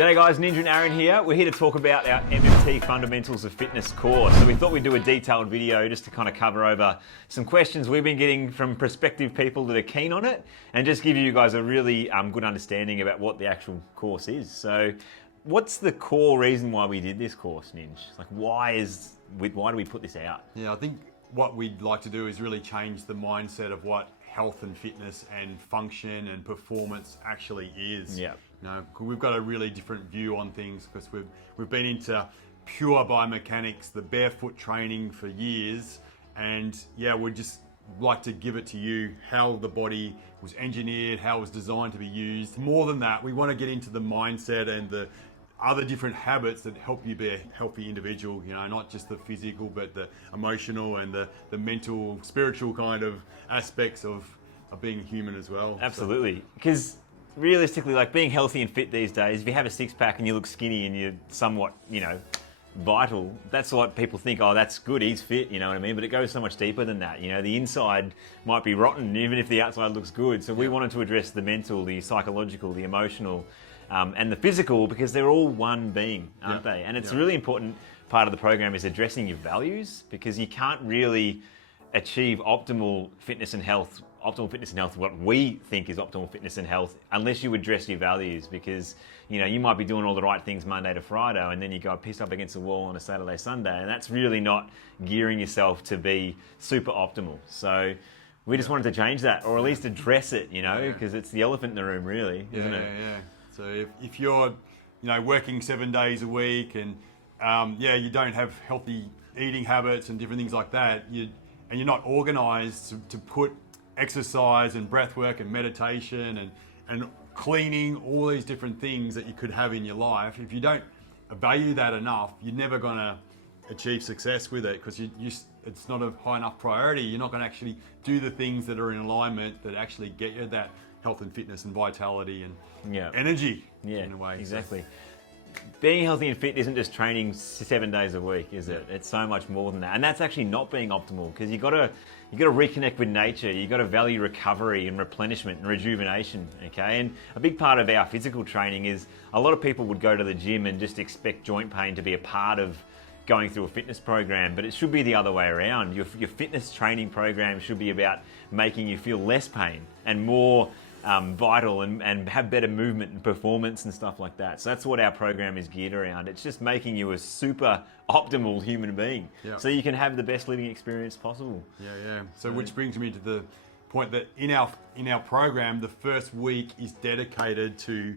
G'day guys, Ninja and Aaron here. We're here to talk about our MMT Fundamentals of Fitness course. So we thought we'd do a detailed video just to kind of cover over some questions we've been getting from prospective people that are keen on it and just give you guys a really good understanding about what the actual course is. So what's the core reason why we did this course, Ninja? Like why do we put this out? Yeah, I think what we'd like to do is really change the mindset of what health and fitness and function and performance actually is. Yeah. You know, we've got a really different view on things because we've been into pure biomechanics, the barefoot training for years, and yeah, we'd just like to give it to you how the body was engineered, how it was designed to be used. More than that, we want to get into the mindset and the other different habits that help you be a healthy individual, you know, not just the physical, but the emotional and the mental, spiritual kind of aspects of being human as well. Absolutely. Because realistically, like being healthy and fit these days, if you have a six pack and you look skinny and you're somewhat, you know, vital, that's what people think, oh, that's good, he's fit, you know what I mean? But it goes so much deeper than that. You know, the inside might be rotten even if the outside looks good. So we wanted to address the mental, the psychological, the emotional, and the physical, because they're all one being, aren't they? And it's a really important part of the program is addressing your values, because you can't really achieve optimal fitness and health, what we think is optimal fitness and health, unless you address your values. Because, you know, you might be doing all the right things Monday to Friday, and then you go pissed up against the wall on a Saturday, Sunday, and that's really not gearing yourself to be super optimal. So we just wanted to change that, or at least address it, you know, because it's the elephant in the room, really, isn't it? Yeah. So if you're, you know, working 7 days a week and you don't have healthy eating habits and different things like that, and you're not organised to put exercise and breath work and meditation and cleaning, all these different things that you could have in your life, if you don't value that enough, you're never going to achieve success with it, because it's not a high enough priority. You're not going to actually do the things that are in alignment that actually get you that health and fitness and vitality and energy in a way. Exactly. So being healthy and fit isn't just training 7 days a week, is it? It's so much more than that. And that's actually not being optimal, because you've got to reconnect with nature. You've got to value recovery and replenishment and rejuvenation, okay? And a big part of our physical training is a lot of people would go to the gym and just expect joint pain to be a part of going through a fitness program, but it should be the other way around. Your fitness training program should be about making you feel less pain and more vital and have better movement and performance and stuff like that. So that's what our program is geared around. It's just making you a super optimal human being, so you can have the best living experience possible. So which brings me to the point that in our program, the first week is dedicated to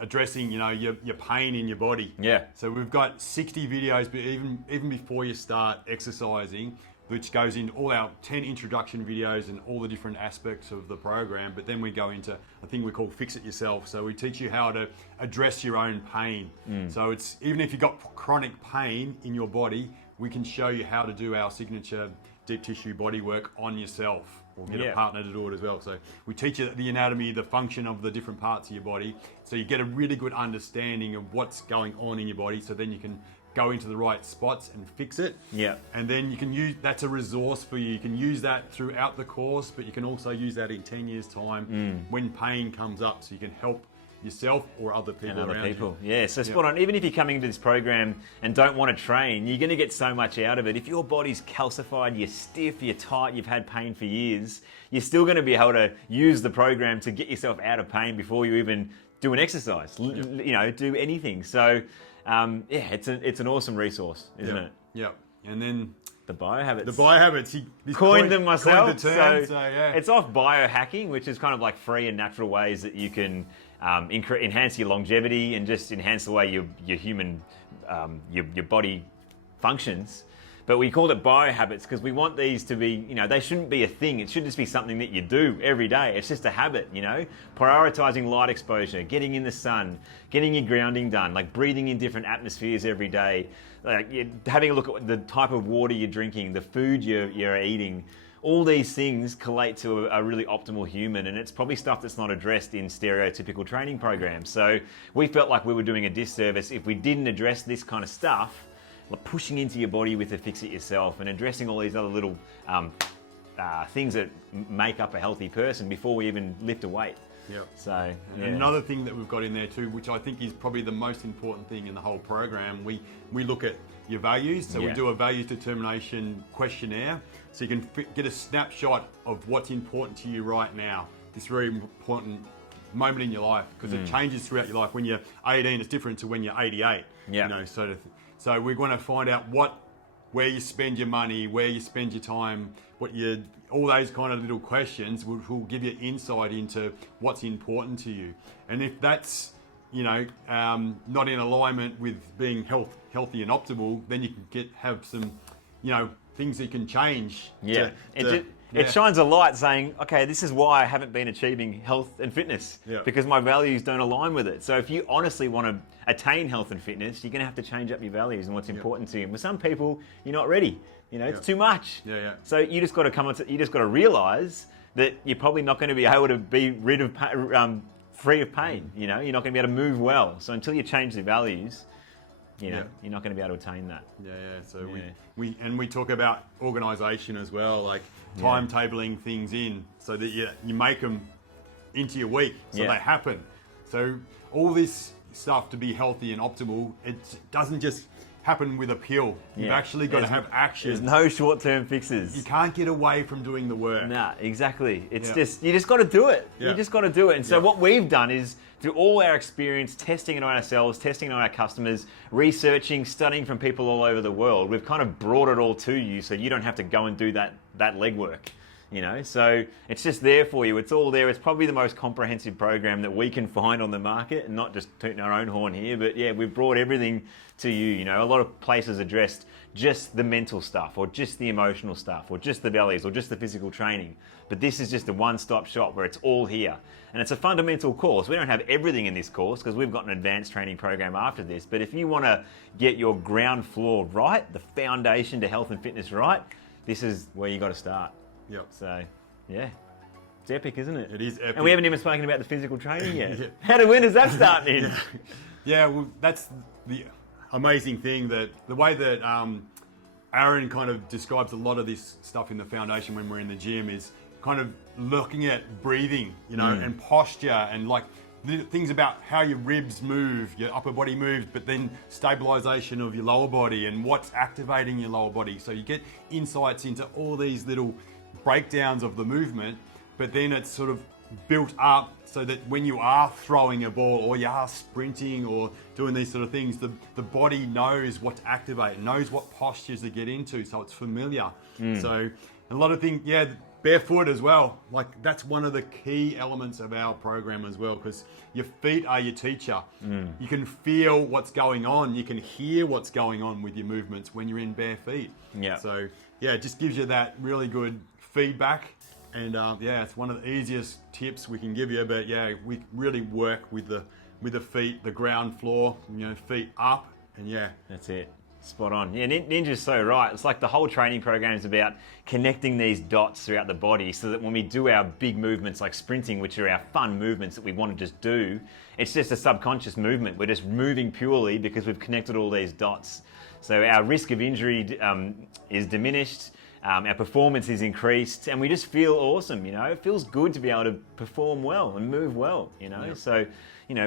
addressing, you know, your pain in your body. So we've got 60 videos, but even before you start exercising, which goes in all our 10 introduction videos and all the different aspects of the program. But then we go into a thing we call Fix It Yourself. So we teach you how to address your own pain. So it's, even if you've got chronic pain in your body, we can show you how to do our signature deep tissue body work on yourself, or get a partner to do it as well. So we teach you the anatomy, the function of the different parts of your body, so you get a really good understanding of what's going on in your body, so then you can go into the right spots and fix it. And then you can use, that's a resource for you. You can use that throughout the course, but you can also use that in 10 years time when pain comes up, so you can help yourself or other people around you. Yeah, so spot on. Even if you're coming into this program and don't want to train, you're going to get so much out of it. If your body's calcified, you're stiff, you're tight, you've had pain for years, you're still going to be able to use the program to get yourself out of pain before you even do an exercise, you know, do anything. So it's an awesome resource, isn't it? And then the biohabits. The biohabits. He coined them myself. Coined the term, so it's off biohacking, which is kind of like free and natural ways that you can enhance your longevity and just enhance the way your human your body functions. But we called it biohabits because we want these to be, you know, they shouldn't be a thing. It should just be something that you do every day. It's just a habit, you know, prioritizing light exposure, getting in the sun, getting your grounding done, like breathing in different atmospheres every day, like having a look at the type of water you're drinking, the food you're eating. All these things collate to a really optimal human, and it's probably stuff that's not addressed in stereotypical training programs. So we felt like we were doing a disservice if we didn't address this kind of stuff, like pushing into your body with the Fix It Yourself and addressing all these other little things that make up a healthy person before we even lift a weight. Yep. So and another thing that we've got in there too, which I think is probably the most important thing in the whole program, we look at your values. So we do a values determination questionnaire, so you can get a snapshot of what's important to you right now. This very important moment in your life, because it changes throughout your life. When you're 18, it's different to when you're 88. Yeah. You know, so we're going to find out where you spend your money, where you spend your time, all those kind of little questions will give you insight into what's important to you. And if that's, not in alignment with being healthy and optimal, then you can have some, things that you can change. Yeah. It shines a light saying, okay, this is why I haven't been achieving health and fitness, because my values don't align with it. So if you honestly want to attain health and fitness, you're going to have to change up your values and what's important to you. And with some people, you're not ready. It's too much. So you just got to realize that you're probably not going to be able to be free of pain. You're not going to be able to move well. So until you change the values, you're not going to be able to attain that. So we talk about organisation as well, like timetabling things in so that you make them into your week, so they happen. So all this stuff to be healthy and optimal, it doesn't just happen with a pill. You've actually got to have action. There's no short-term fixes. You can't get away from doing the work. Nah, exactly. It's just, you just got to do it. You just got to do it. And so what we've done is, through all our experience, testing it on ourselves, testing it on our customers, researching, studying from people all over the world, we've kind of brought it all to you so you don't have to go and do that legwork. So it's just there for you. It's all there. It's probably the most comprehensive program that we can find on the market, and not just tooting our own horn here, but we've brought everything to you. A lot of places addressed just the mental stuff, or just the emotional stuff, or just the bellies, or just the physical training. But this is just a one-stop shop where it's all here. And it's a fundamental course. We don't have everything in this course because we've got an advanced training program after this. But if you want to get your ground floor right, the foundation to health and fitness right, this is where you got to start. So, it's epic, isn't it? It is epic. And we haven't even spoken about the physical training yet. When does that start in? Well, that's the amazing thing, that the way that Aaron kind of describes a lot of this stuff in the foundation when we're in the gym is kind of looking at breathing, and posture, and like things about how your ribs move, your upper body moves, but then stabilization of your lower body and what's activating your lower body. So you get insights into all these little breakdowns of the movement, but then it's sort of built up so that when you are throwing a ball, or you are sprinting, or doing these sort of things, the body knows what to activate, knows what postures to get into, so it's familiar. So a lot of things, barefoot as well. Like, that's one of the key elements of our program as well, because your feet are your teacher. You can feel what's going on. You can hear what's going on with your movements when you're in bare feet. So it just gives you that really good feedback. And it's one of the easiest tips we can give you. But we really work with the feet, the ground floor, feet up, and that's it. Spot on. Ninja's so right. It's like the whole training program is about connecting these dots throughout the body, so that when we do our big movements like sprinting, which are our fun movements that we want to just do, it's just a subconscious movement. We're just moving purely because we've connected all these dots. So our risk of injury is diminished. Our performance is increased, and we just feel awesome. It feels good to be able to perform well and move well. So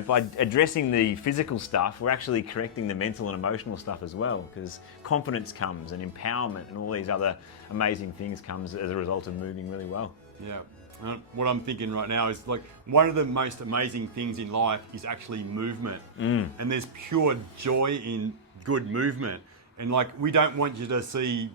by addressing the physical stuff, we're actually correcting the mental and emotional stuff as well, because confidence comes, and empowerment, and all these other amazing things comes as a result of moving really well. What I'm thinking right now is, like, one of the most amazing things in life is actually movement, and there's pure joy in good movement. And like, we don't want you to see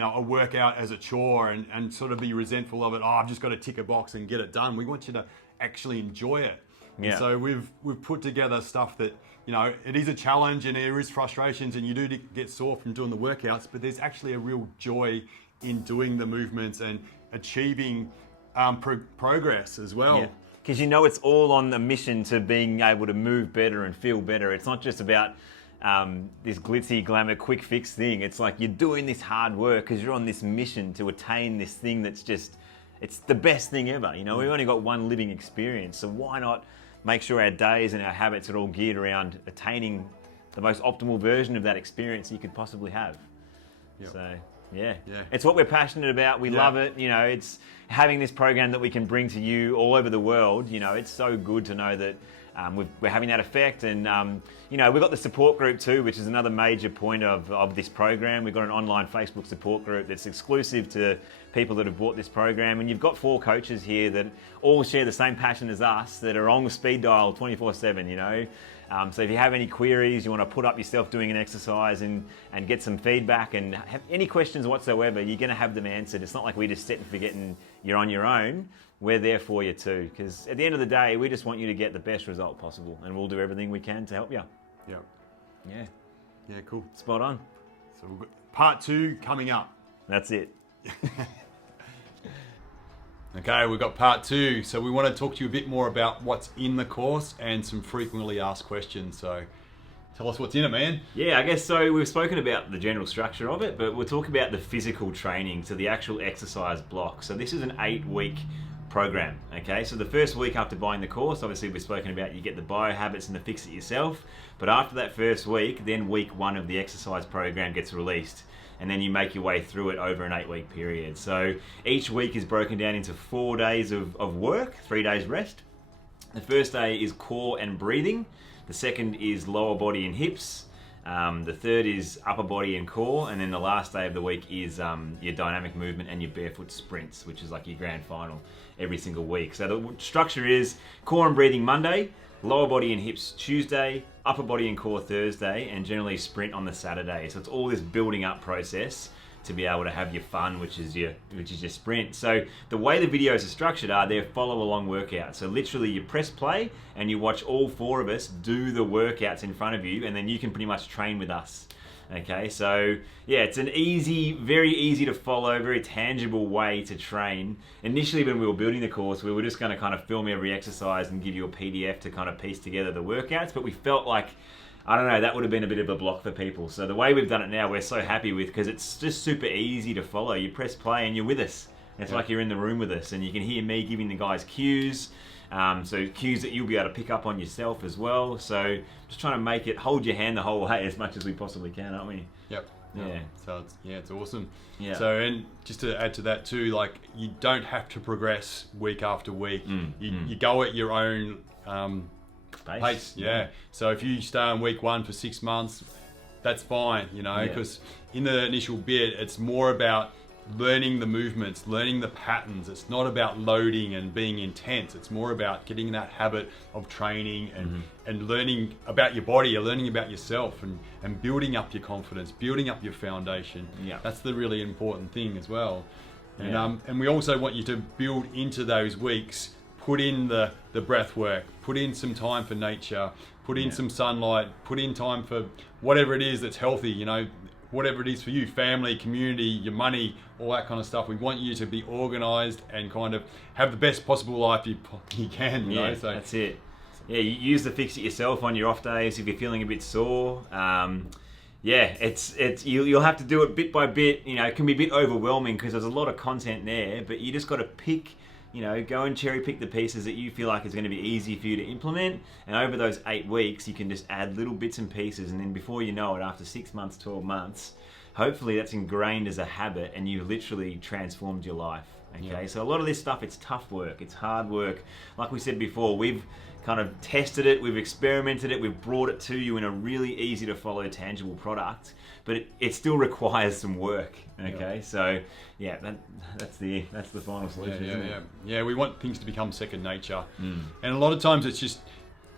a workout as a chore and sort of be resentful of it. I've just got to tick a box and get it done. We want you to actually enjoy it. And so we've put together stuff that, it is a challenge, and there is frustrations, and you do get sore from doing the workouts, but there's actually a real joy in doing the movements and achieving progress as well. Because it's all on the mission to being able to move better and feel better. It's not just about this glitzy, glamour, quick fix thing. It's like you're doing this hard work because you're on this mission to attain this thing that's just, it's the best thing ever. We've only got one living experience, so why not make sure our days and our habits are all geared around attaining the most optimal version of that experience you could possibly have. So Yeah. It's what we're passionate about. We love it. You know, it's having this program that we can bring to you all over the world. You know, it's so good to know that we're having that effect. And, you know, we've got the support group too, which is another major point of this program. We've got an online Facebook support group that's exclusive to people that have bought this program. And you've got 4 coaches here that all share the same passion as us, that are on the speed dial 24/7, you know. So if you have any queries, you want to put up yourself doing an exercise and get some feedback and have any questions whatsoever, you're going to have them answered. It's not like we just sit and forget and you're on your own. We're there for you too, because at the end of the day, we just want you to get the best result possible, and we'll do everything we can to help you. Yeah, cool. Spot on. So we've got part 2 coming up. That's it. Okay, we've got part 2. So we want to talk to you a bit more about what's in the course and some frequently asked questions. So tell us what's in it, man. Yeah, I guess so. We've spoken about the general structure of it, but we'll talk about the physical training, so the actual exercise block. So this is an 8-week program, okay? So the first week after buying the course, obviously we've spoken about you get the biohabits and the fix it yourself, but after that first week, then week 1 of the exercise program gets released, and then you make your way through it over an 8-week period. So each week is broken down into 4 days of work, 3 days rest. The first day is core and breathing. The second is lower body and hips. The third is upper body and core, and then the last day of the week is your dynamic movement and your barefoot sprints, which is like your grand final every single week. So the structure is core and breathing Monday, lower body and hips Tuesday, upper body and core Thursday, and generally sprint on the Saturday. So it's all this building up process to be able to have your fun, which is your sprint. So the way the videos are structured they're follow along workouts. So literally you press play and you watch all 4 of us do the workouts in front of you, and then you can pretty much train with us. Okay, so yeah, it's an easy, very easy to follow, very tangible way to train. Initially when we were building the course, we were just going to kind of film every exercise and give you a PDF to kind of piece together the workouts, but we felt like, I don't know, that would have been a bit of a block for people. So the way we've done it now, we're so happy with, because it's just super easy to follow. You press play and you're with us. It's like you're in the room with us, and you can hear me giving the guys cues. So cues that you'll be able to pick up on yourself as well. So just trying to make it hold your hand the whole way as much as we possibly can, aren't we? Yep. Yeah. So it's awesome. Yeah. So, and just to add to that too, like you don't have to progress week after week. You go at your own pace. Yeah. So if you stay on week 1 for 6 months, that's fine, you know, because in the initial bit, it's more about learning the movements, learning the patterns. It's not about loading and being intense. It's more about getting that habit of training and learning about your body, and learning about yourself, and building up your confidence, building up your foundation. Yeah. That's the really important thing as well. And we also want you to build into those weeks, put in the breath work, put in some time for nature, put in some sunlight, put in time for whatever it is that's healthy, you know, whatever it is for you, family, community, your money, all that kind of stuff. We want you to be organized and kind of have the best possible life you can. You know? So that's it. Yeah, you use the fix it yourself on your off days if you're feeling a bit sore. You'll have to do it bit by bit. You know, it can be a bit overwhelming because there's a lot of content there, but you just got to pick, you know, go and cherry pick the pieces that you feel like is going to be easy for you to implement. And over those 8 weeks, you can just add little bits and pieces. And then before you know it, after 6 months, 12 months, hopefully that's ingrained as a habit and you've literally transformed your life. Okay, so a lot of this stuff, it's tough work, it's hard work. Like we said before, we've kind of tested it, we've experimented it, we've brought it to you in a really easy to follow, tangible product, but it still requires some work. Okay, so yeah, that's the final solution. Isn't it? Yeah, we want things to become second nature, and a lot of times it's just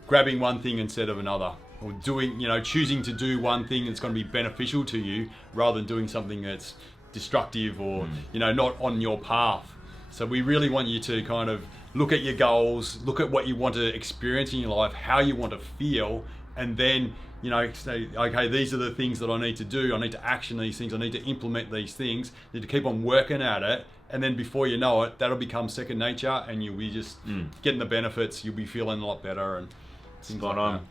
grabbing one thing instead of another, or doing, you know, choosing to do one thing that's going to be beneficial to you rather than doing something that's destructive or you know, not on your path. So we really want you to kind of look at your goals, look at what you want to experience in your life, how you want to feel, and then, you know, say, okay, these are the things that I need to do. I need to action these things. I need to implement these things. I need to keep on working at it. And then before you know it, that'll become second nature, and you'll be just getting the benefits. You'll be feeling a lot better. And Spot on.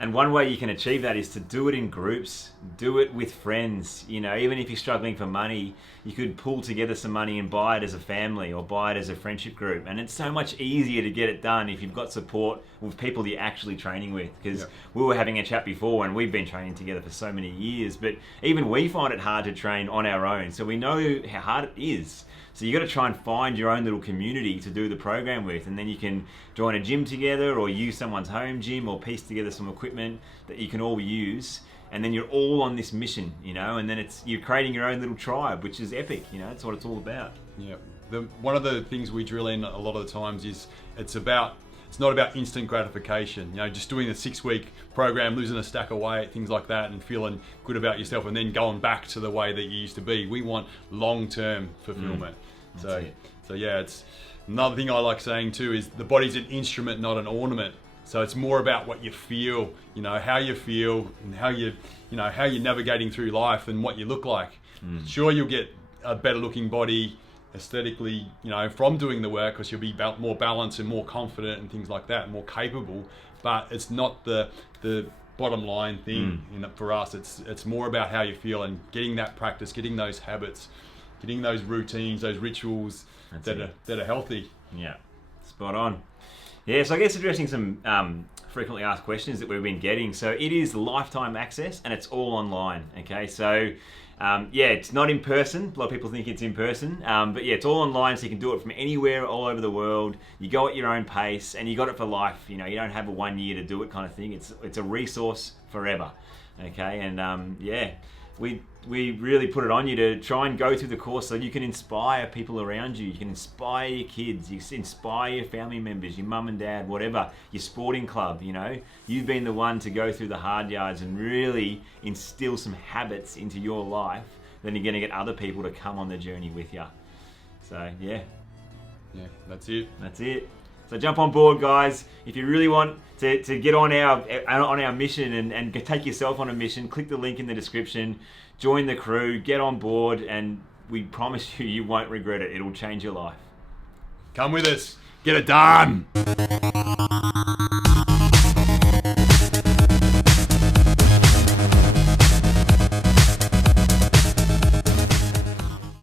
And one way you can achieve that is to do it in groups, do it with friends. You know, even if you're struggling for money, you could pull together some money and buy it as a family or buy it as a friendship group. And it's so much easier to get it done if you've got support with people you're actually training with. Because we were having a chat before and we've been training together for so many years, but even we find it hard to train on our own. So we know how hard it is. So you got to try and find your own little community to do the program with, and then you can join a gym together or use someone's home gym or piece together some equipment that you can all use, and then you're all on this mission, you know, and then you're creating your own little tribe, which is epic, you know, that's what it's all about. Yeah. One of the things we drill in a lot of the times is it's not about instant gratification, you know, just doing a 6-week program, losing a stack of weight, things like that, and feeling good about yourself and then going back to the way that you used to be. We want long-term fulfillment. So yeah, it's another thing I like saying too is the body's an instrument, not an ornament. So it's more about what you feel, you know, how you feel and how you're navigating through life and what you look like. Sure, you'll get a better looking body aesthetically, you know, from doing the work, because you'll be more balanced and more confident and things like that, more capable. But it's not the bottom line thing for us. It's more about how you feel and getting that practice, getting those habits, getting those routines, those rituals that are healthy. Yeah, spot on. Yeah, so I guess addressing some frequently asked questions that we've been getting. So it is lifetime access and it's all online. Okay, so it's not in person. A lot of people think it's in person, but yeah, it's all online, so you can do it from anywhere, all over the world. You go at your own pace, and you got it for life. You know, you don't have a 1 year to do it kind of thing. It's a resource forever. Okay, and we really put it on you to try and go through the course so you can inspire people around you. You can inspire your kids, you can inspire your family members, your mum and dad, whatever, your sporting club, you know. You've been the one to go through the hard yards and really instill some habits into your life. Then you're going to get other people to come on the journey with you. So, yeah. Yeah, that's it. That's it. So jump on board, guys. If you really want to get on our mission and take yourself on a mission, click the link in the description, join the crew, get on board, and we promise you won't regret it. It'll change your life. Come with us. Get it done.